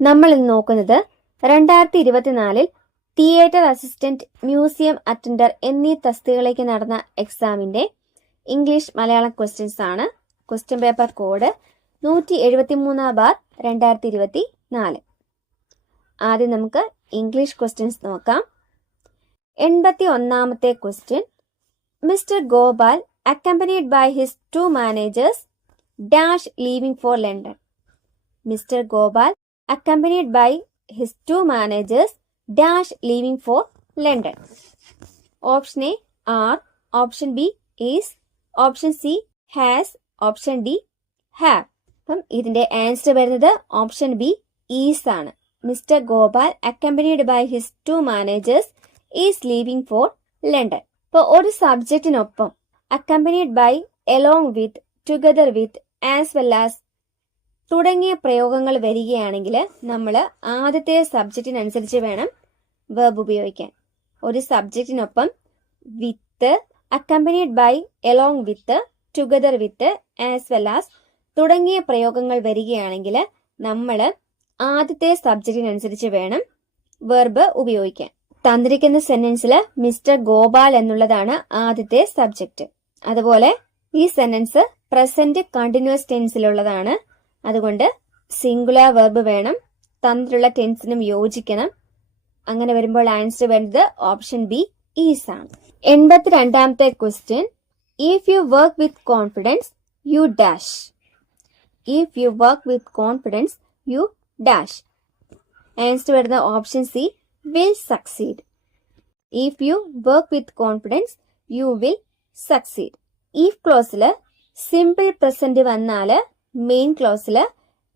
നമ്മൾ ഇന്ന് നോക്കുന്നത് 2024 തിയേറ്റർ അസിസ്റ്റന്റ്, മ്യൂസിയം അറ്റൻഡർ എന്നീ തസ്തികകളിലേക്ക് നടന്ന എക്സാമിന്റെ ഇംഗ്ലീഷ് മലയാളം ക്വസ്റ്റ്യൻസ് ആണ്. Question paper code 173/2024. ആദ്യം നമുക്ക് ഇംഗ്ലീഷ് ക്വസ്റ്റ്യൻസ് നോക്കാം. 81ാമത്തെ question, mister Gopal accompanied by his 2 managers dash leaving for London. Mr. Gopal accompanied by his 2 managers dash leaving for London. Option A are, option B is, option C has, option D have. അപ്പം ഇതിന്റെ answer വരുന്നത് option B is ആണ്. Mister Gopal accompanied by his 2 managers is leaving for London. ഇപ്പോൾ ഒരു സബ്ജക്റ്റിനൊപ്പം accompanied by, along with, together with, as well as തുടങ്ങിയ പ്രയോഗങ്ങൾ വരികയാണെങ്കിൽ നമ്മൾ ആദ്യത്തെ സബ്ജക്റ്റിനനുസരിച്ച് വേണം വെർബ് ഉപയോഗിക്കാൻ. ഒരു സബ്ജക്റ്റിനൊപ്പം with, accompanied by, along with, together with, as well as തുടങ്ങിയ പ്രയോഗങ്ങൾ വരികയാണെങ്കിൽ നമ്മൾ ആദ്യത്തെ സബ്ജക്റ്റിനനുസരിച്ച് വേണം വെർബ് ഉപയോഗിക്കാൻ. തന്നിരിക്കുന്ന സെന്റൻസിൽ മിസ്റ്റർ ഗോപാൽ എന്നുള്ളതാണ് ആദ്യത്തെ സബ്ജക്റ്റ്. അതുപോലെ ഈ സെന്റൻസ് പ്രസന്റ് കണ്ടിന്യൂസ് ടെൻസിലുള്ളതാണ്. അതുകൊണ്ട് സിംഗുലർ വെർബ് വേണം, തന്നിട്ടുള്ള ടെൻസിനും യോജിക്കണം. അങ്ങനെ വരുമ്പോൾ ആൻസർ വരുന്നത് ഓപ്ഷൻ ബി ഈസ് ആണ്. 82ാമത്തെ question, if you work with confidence you dash. If you work with confidence you dash. Answer വരുന്നത് option C will succeed. If you work with confidence you will succeed. If ക്ലോസിൽ simple present വന്നാല് main ക്ലോസിൽ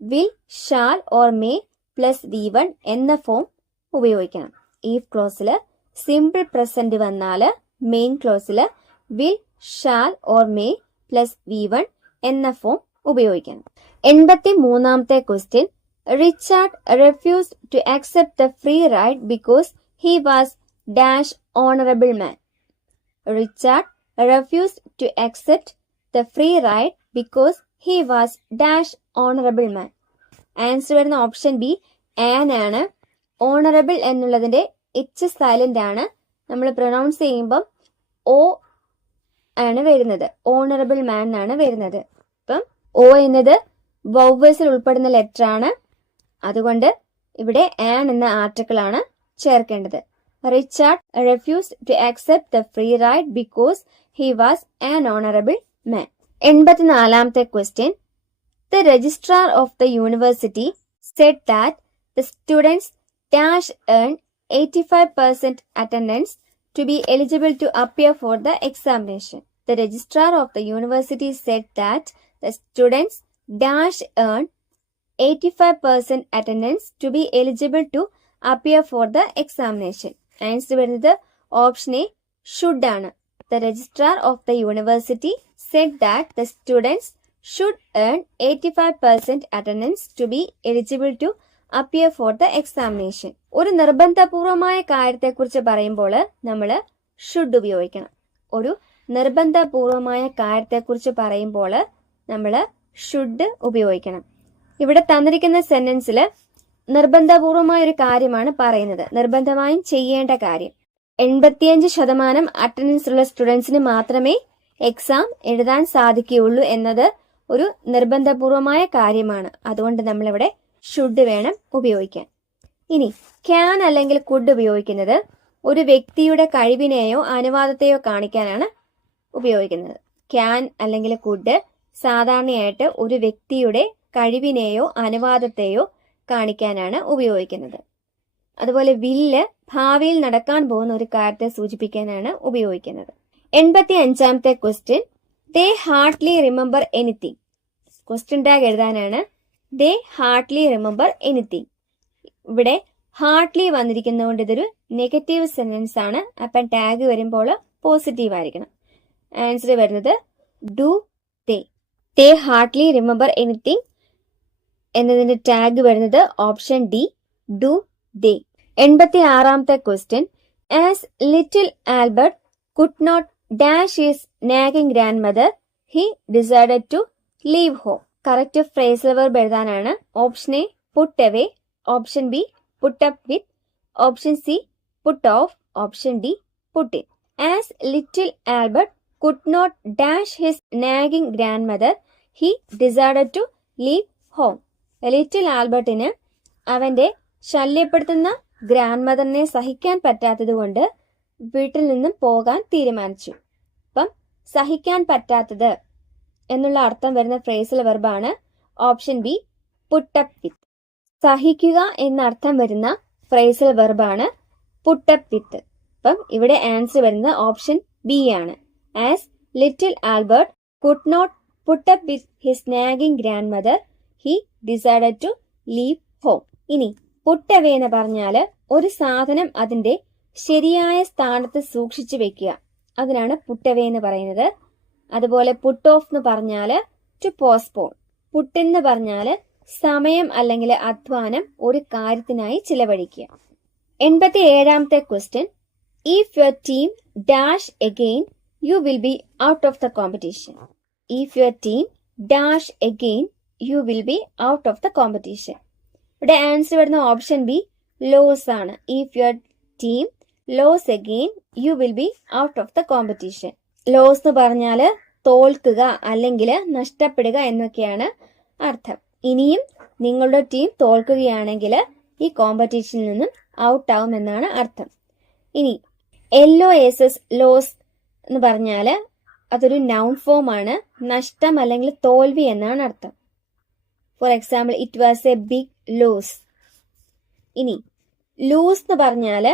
will, shall or may plus V1 എന്ന form ഉപയോഗിക്കണം. If ക്ലോസിൽ simple present വന്നാല് main ക്ലോസിൽ will, shall or may plus V1 എന്ന form ഉപയോഗിക്കണം. 83ാമത്തെ question, Richard refused to accept the free ride because he was dash honorable man. Richard refused to accept the free ride because he was dash honorable man. Answer വരുന്ന option B an ആണ്. Honourable എന്നുള്ളതിന്റെ H silent ആണ്. നമ്മൾ pronounce ചെയ്യുമ്പം ഓ ആണ് വരുന്നത്, honourable മാൻ എന്നാണ് വരുന്നത്. അപ്പം ഓ എന്നത് വൗവൽസിൽ ഉൾപ്പെടുന്ന ലെറ്റർ ആണ്. അതുകൊണ്ട് ഇവിടെ ആൻ എന്ന ആർട്ടിക്കിൾ ആണ് ചേർക്കേണ്ടത്. Richard refused to accept the free ride because he was an honorable man. 84ാമത്തെ question, the registrar of the university said that the students dash earn 85% attendance to be eligible to appear for the examination. The registrar of the university said that the students dash earn 85% attendance to be eligible to appear for the examination. Answer വരുന്നത് option A should ആണ്. The registrar of the university said that the students should earn 85% attendance to be eligible to appear for the examination. ഒരു നിർബന്ധപൂർവമായ കാര്യത്തെക്കുറിച്ച് പറയുമ്പോൾ നമ്മൾ should ഉപയോഗിക്കണം. ഒരു നിർബന്ധപൂർവമായ കാര്യത്തെക്കുറിച്ച് പറയുമ്പോൾ നമ്മൾ ഷുഡ് ഉപയോഗിക്കണം. ഇവിടെ തന്നിരിക്കുന്ന സെന്റൻസിൽ നിർബന്ധപൂർവമായ ഒരു കാര്യമാണ് പറയുന്നത്, നിർബന്ധമായും ചെയ്യേണ്ട കാര്യം. 85% അറ്റൻഡൻസ് ഉള്ള സ്റ്റുഡൻസിന് മാത്രമേ എക്സാം എഴുതാൻ സാധിക്കുകയുള്ളൂ എന്നത് ഒരു നിർബന്ധപൂർവമായ കാര്യമാണ്. അതുകൊണ്ട് നമ്മളിവിടെ ഷുഡ് വേണം ഉപയോഗിക്കാൻ. ഇനി ക്യാൻ അല്ലെങ്കിൽ കുഡ് ഉപയോഗിക്കുന്നത് ഒരു വ്യക്തിയുടെ കഴിവിനെയോ അനുവാദത്തെയോ കാണിക്കാനാണ് ഉപയോഗിക്കുന്നത്. ക്യാൻ അല്ലെങ്കിൽ കുഡ് സാധാരണയായിട്ട് ഒരു വ്യക്തിയുടെ കഴിവിനെയോ അനുവാദത്തെയോ കാണിക്കാനാണ് ഉപയോഗിക്കുന്നത്. അതുപോലെ വില്ല് ഭാവിയിൽ നടക്കാൻ പോകുന്ന ഒരു കാര്യത്തെ സൂചിപ്പിക്കാനാണ് ഉപയോഗിക്കുന്നത്. 85ാമത്തെ question, they hardly remember anything. Question tag എഴുതാനാണ്. They hardly remember anything. ഇവിടെ ഹാർട്ട്ലി വന്നിരിക്കുന്നതുകൊണ്ട് ഇതൊരു നെഗറ്റീവ് സെന്റൻസ് ആണ്. അപ്പം ടാഗ് വരുമ്പോൾ പോസിറ്റീവ് ആയിരിക്കണം. ആൻസർ വരുന്നത് do they. They hardly remember anything എന്നതിന്റെ ടാഗ് വരുന്നത് ഓപ്ഷൻ ഡി ഡു ദേ. 86ാമത്തെ question, as little Albert could not dash his nagging grandmother, he decided to leave home. Correct phrasal verb എഴുതാനാണ്. Option A put away, option B put up with, option C put off, option D put in. As little Albert could not dash his nagging grandmother, he decided to leave home. ലിറ്റിൽ ആൽബർട്ടിന് അവന്റെ ശല്യപ്പെടുത്തുന്ന grand മദറിനെ സഹിക്കാൻ പറ്റാത്തത് കൊണ്ട് വീട്ടിൽ നിന്നും പോകാൻ തീരുമാനിച്ചു. അപ്പം സഹിക്കാൻ പറ്റാത്തത് എന്നുള്ള അർത്ഥം വരുന്ന ഫ്രേസൽ വെർബാണ് ഓപ്ഷൻ ബി പുട്ടപ്പ് വിത്ത്. സഹിക്കുക എന്ന അർത്ഥം വരുന്ന ഫ്രേസൽ വെർബാണ് പുട്ടപ്പ് വിത്ത്. അപ്പം ഇവിടെ ആൻസർ വരുന്നത് ഓപ്ഷൻ ബി ആണ്. As little Albert could not put up with his nagging grandmother, he decided to leave home. ഇനി put away എന്ന് പറഞ്ഞാല് ഒരു സാധനം അതിന്റെ ശരിയായ സ്ഥാനത്ത് സൂക്ഷിച്ചു വെക്കുക, അതിനാണ് put away എന്ന് പറയുന്നത്. അതുപോലെ put off എന്ന് പറഞ്ഞാല് to postpone. put എന്ന് പറഞ്ഞാല് സമയം അല്ലെങ്കിൽ അധ്വാനം ഒരു കാര്യത്തിനായി ചിലവഴിക്കുക. 87ാമത്തെ question. If your team dash again, you will be out of the competition. If your team dash again, you will be out of the competition. ഇവിടെ ആൻസർ വരുന്ന ഓപ്ഷൻ ബി ലോസ് ആണ്. If your team lose again, you will be out of the competition. Loss എന്ന് പറഞ്ഞാല് തോൽക്കുക അല്ലെങ്കിൽ നഷ്ടപ്പെടുക എന്നൊക്കെയാണ് അർത്ഥം. ഇനിയും നിങ്ങളുടെ ടീം തോൽക്കുകയാണെങ്കിൽ ഈ കോമ്പറ്റീഷനിൽ നിന്നും ഔട്ട് ആവും എന്നാണ് അർത്ഥം. ഇനി LOSS ലോസ് എന്ന് പറഞ്ഞാല് അതൊരു നൗൺ ഫോം ആണ്. നഷ്ടം അല്ലെങ്കിൽ തോൽവി എന്നാണ് അർത്ഥം. For example it was a big loss. ഇനി ലൂസ് എന്ന് പറഞ്ഞാല്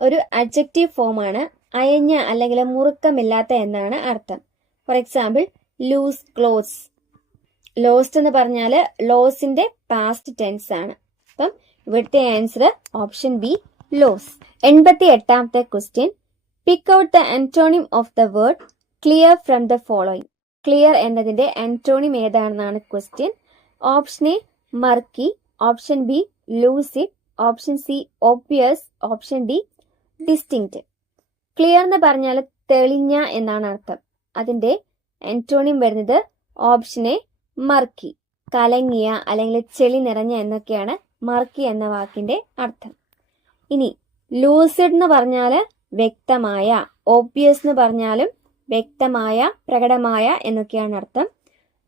ഒരു അഡ്ജക്റ്റീവ് ഫോം ആണ്. അയഞ്ഞ അല്ലെങ്കിൽ മുറുക്കമില്ലാത്ത എന്നാണ് അർത്ഥം. For example loose clothes. Lost എന്ന് പറഞ്ഞാല് ലോസിന്റെ പാസ്റ്റ് ടെൻസ് ആണ്. അപ്പം ഇവിടുത്തെ ആൻസർ ഓപ്ഷൻ ബി ലോസ്. 88ാമത്തെ question. Pick out the antonym of the word clear from the following. Clear എന്നതിന്റെ antonym ഏതാണെന്നാണ് question. Option A murky, option B lucid, option C obvious, option D distinct. Clear എന്ന് പറഞ്ഞാൽ തെളിഞ്ഞ എന്നാണ് അർത്ഥം. അതിന്റെ antonym വരുന്നത് ഓപ്ഷൻ എ മർക്കി, കലങ്ങിയ അല്ലെങ്കിൽ ചെളി നിറഞ്ഞ എന്നൊക്കെയാണ് മർക്കി എന്ന വാക്കിന്റെ അർത്ഥം. ഇനി ലൂസിഡ് എന്ന് പറഞ്ഞാല് വ്യക്തമായ, ഓബ്വിയസ് എന്ന് പറഞ്ഞാലും വ്യക്തമായ, പ്രകടമായ എന്നൊക്കെയാണ് അർത്ഥം.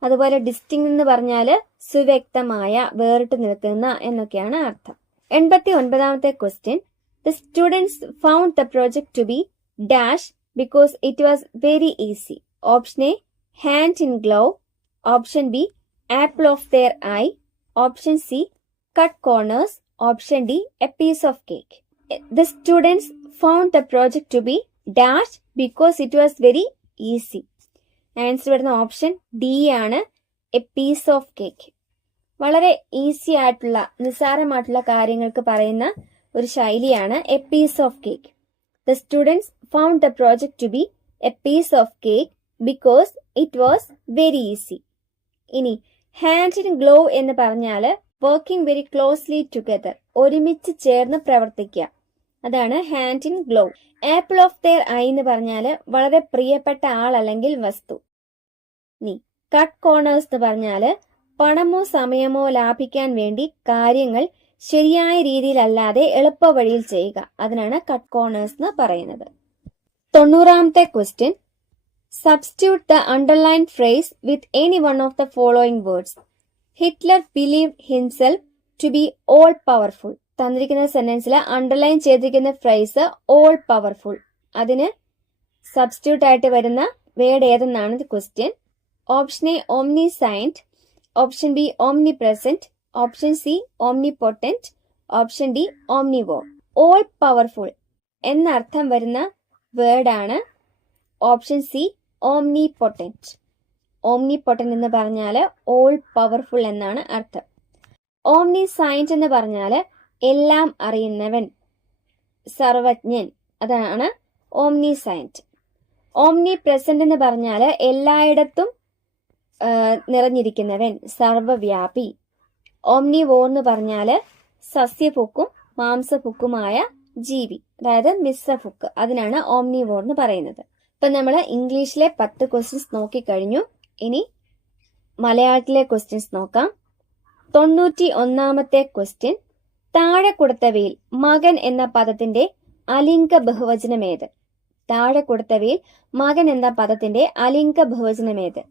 അതുപോലെ ഡിസ്റ്റിങ് എന്ന് പറഞ്ഞാല് സുവ്യക്തമായ, വേറിട്ട് നിൽക്കുന്ന എന്നൊക്കെയാണ് അർത്ഥം. 89ാമത്തെ question. The students found the project to be dash because it was very easy. Option A hand in glove, option B apple of their eye, option C cut corners, option D a piece of cake. The students found the project to be dash because it was very easy. Answer വരുന്ന option D ആണ്, a piece of cake. വളരെ easy ആയിട്ടുള്ള, നിസ്സാരമായിട്ടുള്ള കാര്യങ്ങൾക്ക് പറയുന്ന ഒരു ശൈലിയാണ് a piece of cake. The students found the project to be a piece of cake because it was very easy. ഇനി ഹാൻഡ് ഇൻ ഗ്ലോ എന്ന് പറഞ്ഞാല് വർക്കിംഗ് വെരി ക്ലോസ്ലി ടുഗദർ, ഒരുമിച്ച് ചേർന്ന് പ്രവർത്തിക്കുക, അതാണ് hand in glow. Apple of their I എന്ന് പറഞ്ഞാല് വളരെ പ്രിയപ്പെട്ട ആൾ അല്ലെങ്കിൽ വസ്തു. ഇനി കട്ട് കോർണേഴ്സ് എന്ന് പറഞ്ഞാല് പണമോ സമയമോ ലാഭിക്കാൻ വേണ്ടി കാര്യങ്ങൾ ശരിയായ രീതിയിലല്ലാതെ എളുപ്പ വഴിയിൽ ചെയ്യുക, അതിനാണ് കട്ട് കോർണേഴ്സ് എന്ന് പറയുന്നത്. 90ാമത്തെ question. Substitute the underline phrase with any one of the following words. Hitler believed himself to be all powerful. തന്നിരിക്കുന്ന സെന്റൻസിൽ അണ്ടർലൈൻ ചെയ്തിരിക്കുന്ന ഫ്രേസ് ഓൾ പവർഫുൾ. അതിന് സബ്സ്റ്റിറ്റ്യൂട്ട് ആയിട്ട് വരുന്ന വേർഡ് ഏതെന്നാണ് question. Option A omniscient, option B omnipresent, option C omnipotent, option D omnivore. All powerful എന്നർത്ഥം വരുന്ന വേർഡാണ് option C omnipotent. Omnipotent എന്ന് പറഞ്ഞാല് ഓൾ പവർഫുൾ എന്നാണ് അർത്ഥം. ഓംനി സൈന്റ് എന്ന് പറഞ്ഞാല് എല്ലാം അറിയുന്നവൻ, സർവജ്ഞൻ, അതാണ് ഓംനി സൈന്റ്. ഓംനി പ്രസന്റ് എന്ന് പറഞ്ഞാല് എല്ലായിടത്തും നിറഞ്ഞിരിക്കുന്നവൻ, സർവവ്യാപി. ഓംനി വോർ എന്ന് പറഞ്ഞാല് സസ്യഭുക്കും മാംസഭുക്കുമായ ജീവി, അതായത് മിശ്രഭുക്ക്, അതിനാണ് ഓംനി വോർ എന്ന് പറയുന്നത്. ഇപ്പൊ നമ്മൾ ഇംഗ്ലീഷിലെ 10 ക്വസ്റ്റ്യൻസ് നോക്കിക്കഴിഞ്ഞു. ഇനി മലയാളത്തിലെ ക്വസ്റ്റ്യൻസ് നോക്കാം. 91ാമത്തെ ക്വസ്റ്റ്യൻ. താഴെ കൊടുത്തവയിൽ മകൻ എന്ന പദത്തിന്റെ അലിംഗ ബഹുവചനമേത്? താഴെ കൊടുത്തവയിൽ മകൻ എന്ന പദത്തിന്റെ അലിംഗ ബഹുവചനമേത്?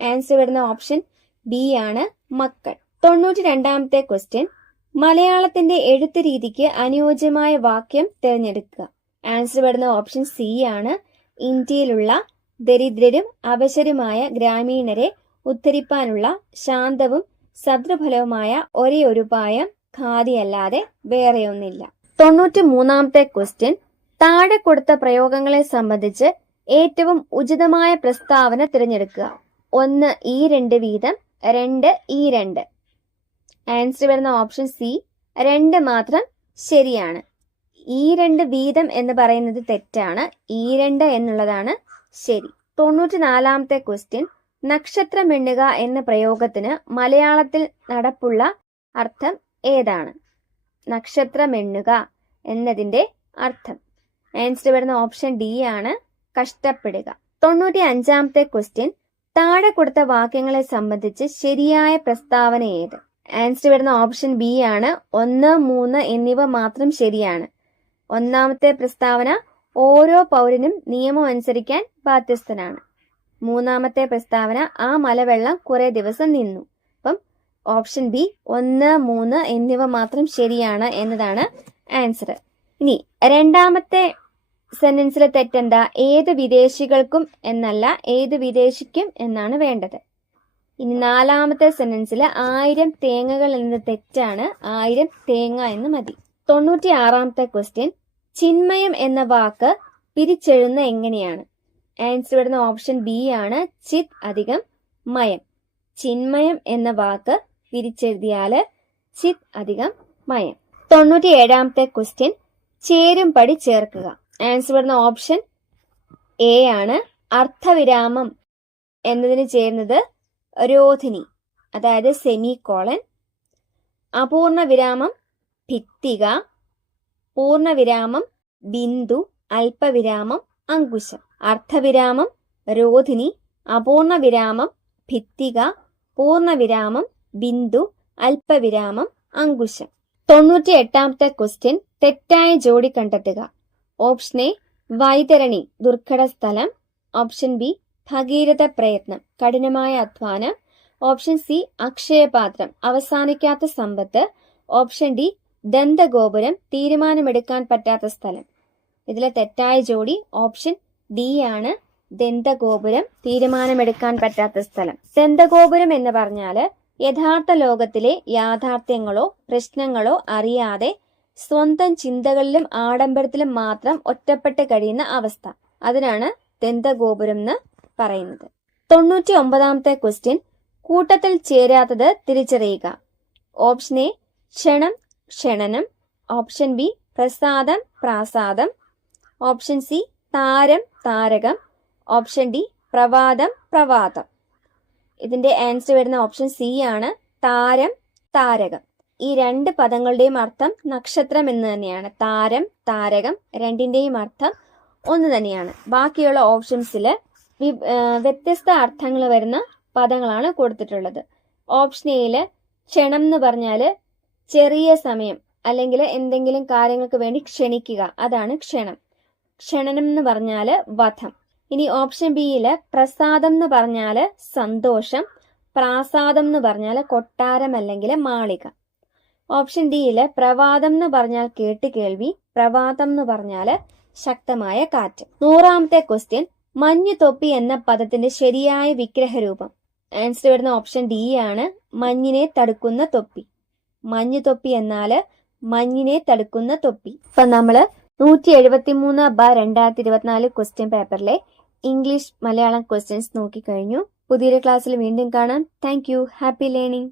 ആൻസർ വരുന്ന ഓപ്ഷൻ ബി ആണ് മക്കൾ. 92ാമത്തെ ക്വസ്റ്റ്യൻ, മലയാളത്തിന്റെ എഴുത്ത് രീതിക്ക് അനുയോജ്യമായ വാക്യം തിരഞ്ഞെടുക്കുക. ആൻസർ വരുന്ന ഓപ്ഷൻ സി ആണ് ഇന്ത്യയിലുള്ള ദരിദ്രരും അവശരുമായ ഗ്രാമീണരെ ഉദ്ധരിപ്പാനുള്ള ശാന്തവും സദൃഫലവുമായ ഒരേ ഒരു ഉപായം ഖാദിയല്ലാതെ വേറെയൊന്നില്ല. 93ാമത്തെ ക്വസ്റ്റ്യൻ, താഴെ കൊടുത്ത പ്രയോഗങ്ങളെ സംബന്ധിച്ച് ഏറ്റവും ഉചിതമായ പ്രസ്താവന തിരഞ്ഞെടുക്കുക. 1 ഈ 2 വീതം, 2 ഈ 2. ആൻസർ വരുന്ന ഓപ്ഷൻ സി 2 മാത്രം ശരിയാണ്. ഈ 2 വീതം എന്ന് പറയുന്നത് തെറ്റാണ്. ഈ 2 എന്നുള്ളതാണ് ശരി. 94ാമത്തെ ക്വസ്റ്റ്യൻ, നക്ഷത്രമെണ്ണുക എന്ന പ്രയോഗത്തിന് മലയാളത്തിൽ നടപ്പുള്ള അർത്ഥം ഏതാണ്? നക്ഷത്രമെണ്ണുക എന്നതിന്റെ അർത്ഥം. ആൻസർ വരുന്ന ഓപ്ഷൻ ഡി ആണ് കഷ്ടപ്പെടുക. 95ാമത്തെ ക്വസ്റ്റ്യൻ, താഴെ കൊടുത്ത വാക്യങ്ങളെ സംബന്ധിച്ച് ശരിയായ പ്രസ്താവന ഏത്? ആൻസർ വരുന്ന ഓപ്ഷൻ ബി ആണ് 1, 3 എന്നിവ മാത്രം ശരിയാണ്. ഒന്നാമത്തെ പ്രസ്താവന ഓരോ പൗരനും നിയമം അനുസരിക്കാൻ ബാധ്യസ്ഥനാണ്. 3ാമത്തെ പ്രസ്താവന ആ മലവെള്ളം കുറെ ദിവസം നിന്നു. അപ്പം ഓപ്ഷൻ ബി 1, 3 എന്നിവ മാത്രം ശരിയാണ് എന്നതാണ് ആൻസർ. ഇനി 2ാമത്തെ സെന്റൻസിലെ തെറ്റെന്താ? ഏത് വിദേശികൾക്കും എന്നല്ല, ഏത് വിദേശിക്കും എന്നാണ് വേണ്ടത്. ഇനി 4ാമത്തെ സെന്റൻസിൽ 1000 തേങ്ങകൾ എന്നത് തെറ്റാണ്. 1000 തേങ്ങ എന്ന് മതി. 96ാമത്തെ ക്വസ്റ്റ്യൻ, ചിന്മയം എന്ന വാക്ക് പിരിച്ചെഴുതുന്ന എങ്ങനെയാണ്? ആൻസർ വരുന്ന ഓപ്ഷൻ ബി ആണ് ചിത് അധികം മയം. ചിന്മയം എന്ന വാക്ക് പിരിച്ചെഴുതിയാല് ചിത് അധികം മയം. 97ാമത്തെ ക്വസ്റ്റ്യൻ, ചേരും പടി ചേർക്കുക. ആൻസർ വരുന്ന ഓപ്ഷൻ എ ആണ് അർത്ഥവിരാമം എന്നതിന് ചേരുന്നത് രോധിനി, അതായത് സെമികോളൻ. അപൂർണ വിരാമം ഭിത്തിക, പൂർണ്ണവിരാമം ബിന്ദു, അല്പവിരാമം അങ്കുശം. അർത്ഥവിരാമം രോധിനി, അപൂർണ വിരാമം ഭിത്തിക, പൂർണ്ണവിരാമം ബിന്ദു, അല്പവിരാമം അങ്കുശം. 98ാമത്തെ ക്വസ്റ്റ്യൻ, തെറ്റായ ജോഡി കണ്ടെത്തുക. ഓപ്ഷൻ എ വൈതരണി ദുർഘട സ്ഥലം, ഓപ്ഷൻ ബി ഭഗീരഥ പ്രയത്നം കഠിനമായ അധ്വാനം, ഓപ്ഷൻ സി അക്ഷയപാത്രം അവസാനിക്കാത്ത സമ്പത്ത്, ഓപ്ഷൻ ഡി ദന്തഗോപുരം തീരുമാനമെടുക്കാൻ പറ്റാത്ത സ്ഥലം. ഇതിലെ തെറ്റായ ജോഡി ഓപ്ഷൻ ഡി ആണ് ദന്തഗോപുരം തീരുമാനമെടുക്കാൻ പറ്റാത്ത സ്ഥലം. ദന്തഗോപുരം എന്ന് പറഞ്ഞാല് യഥാർത്ഥ ലോകത്തിലെ യാഥാർത്ഥ്യങ്ങളോ പ്രശ്നങ്ങളോ അറിയാതെ സ്വന്തം ചിന്തകളിലും ആഡംബരത്തിലും മാത്രം ഒറ്റപ്പെട്ട് കഴിയുന്ന അവസ്ഥ, അതിനാണ് ദന്തഗോപുരം എന്ന് പറയുന്നത്. 99ാമത്തെ ക്വസ്റ്റ്യൻ, കൂട്ടത്തിൽ ചേരാത്തത് തിരിച്ചറിയുക. ഓപ്ഷൻ എ ക്ഷണം ക്ഷണനം, ഓപ്ഷൻ ബി പ്രസാദം പ്രാസാദം, ഓപ്ഷൻ സി താരം താരകം, ഓപ്ഷൻ ഡി പ്രവാദം പ്രവാദം. ഇതിന്റെ ആൻസർ വരുന്ന ഓപ്ഷൻ സി ആണ് താരം താരകം. ഈ 2 പദങ്ങളുടെയും അർത്ഥം നക്ഷത്രം എന്ന് തന്നെയാണ്. താരം താരകം രണ്ടിന്റെയും അർത്ഥം ഒന്ന് തന്നെയാണ്. ബാക്കിയുള്ള ഓപ്ഷൻസിൽ വ്യത്യസ്ത അർത്ഥങ്ങൾ വരുന്ന പദങ്ങളാണ് കൊടുത്തിട്ടുള്ളത്. ഓപ്ഷൻ എയില് ക്ഷണം എന്ന് പറഞ്ഞാല് ചെറിയ സമയം അല്ലെങ്കിൽ എന്തെങ്കിലും കാര്യങ്ങൾക്ക് വേണ്ടി ക്ഷണിക്കുക, അതാണ് ക്ഷണം. ക്ഷണനം എന്ന് പറഞ്ഞാല് വധം. ഇനി ഓപ്ഷൻ ബിയില് പ്രസാദം എന്ന് പറഞ്ഞാല് സന്തോഷം, പ്രാസാദം എന്ന് പറഞ്ഞാല് കൊട്ടാരം അല്ലെങ്കിൽ മാളിക. ഓപ്ഷൻ ഡിയില് പ്രവാദം എന്ന് പറഞ്ഞാൽ കേട്ട് കേൾവി, പ്രവാദം എന്ന് പറഞ്ഞാല് ശക്തമായ കാറ്റ്. 100ാമത്തെ ക്വസ്റ്റ്യൻ, മഞ്ഞു തൊപ്പി എന്ന പദത്തിന്റെ ശരിയായ വിഗ്രഹരൂപം. ആൻസർ വരുന്ന ഓപ്ഷൻ ഡി ആണ് മഞ്ഞിനെ തടുക്കുന്ന തൊപ്പി. മഞ്ഞു തൊപ്പി എന്നാല് മഞ്ഞിനെ തടുക്കുന്ന തൊപ്പി. ഇപ്പൊ നമ്മള് 173/2024 ക്വസ്റ്റ്യൻ പേപ്പറിലെ ഇംഗ്ലീഷ് മലയാളം ക്വസ്റ്റ്യൻസ് നോക്കിക്കഴിഞ്ഞു. പുതിയൊരു ക്ലാസ്സിൽ വീണ്ടും കാണാം. Thank you. Happy learning.